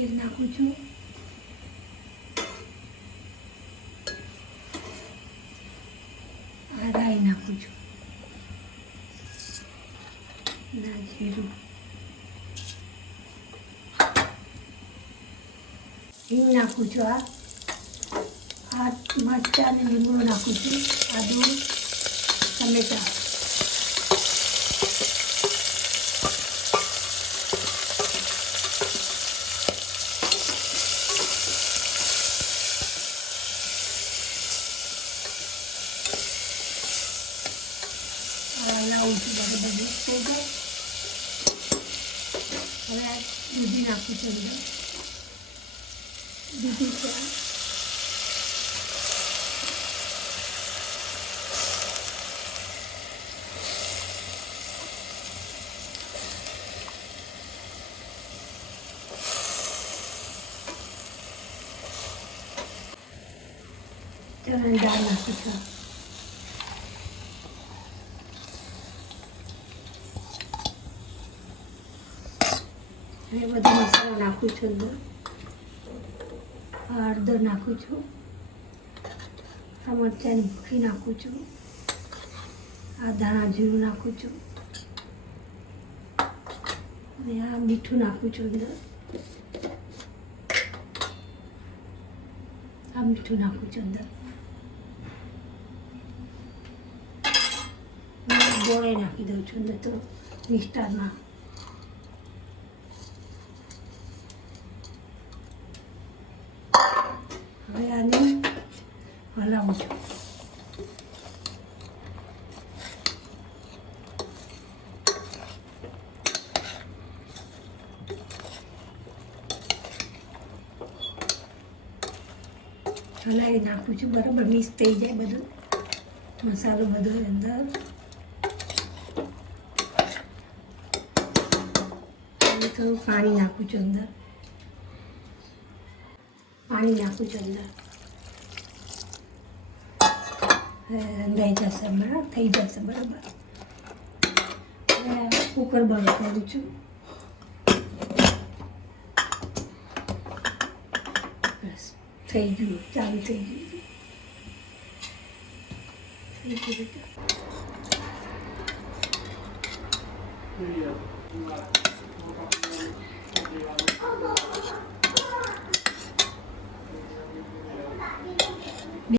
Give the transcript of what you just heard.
તેલ નાખું છું. આ રાઈ નાખું છું. ના જીરું. હિંગ નાખું છું આ. આ મરચાં અને લીંબુ નાખું છું. આદુ, ટમેટા. આ લાવું છું બધું બધું થઈ જાય હવે આ દૂધી નાખું છું અંદર દૂધી છે. દાળ નાખું છું. હવે બધો મસાલો નાખું છું અંદર. હળદર નાખું છું. આ મરચાંની ભૂખી નાખું છું. આ ધાણા જીરું નાખું છું. અને આ મીઠું નાખું છું અંદર. આ મીઠું નાખું છું અંદર. ગોળે નાખી દઉં છું અંદર તો મિસ્ટારમાં હવે આને હલાવું છું હલાવી નાખું છું બરાબર મિક્સ થઈ જાય બધું મસાલો બધો અંદર થોડું પાણી નાખું છું અંદર પાણી નાખું છું અંદર. રંધાઈ જશે બરાબર થઈ જશે બરાબર. હવે કુકર બંધ કરું છું. બસ, થઈ ગયું, ચાલુ થઈ ગયું. થઈ ગયું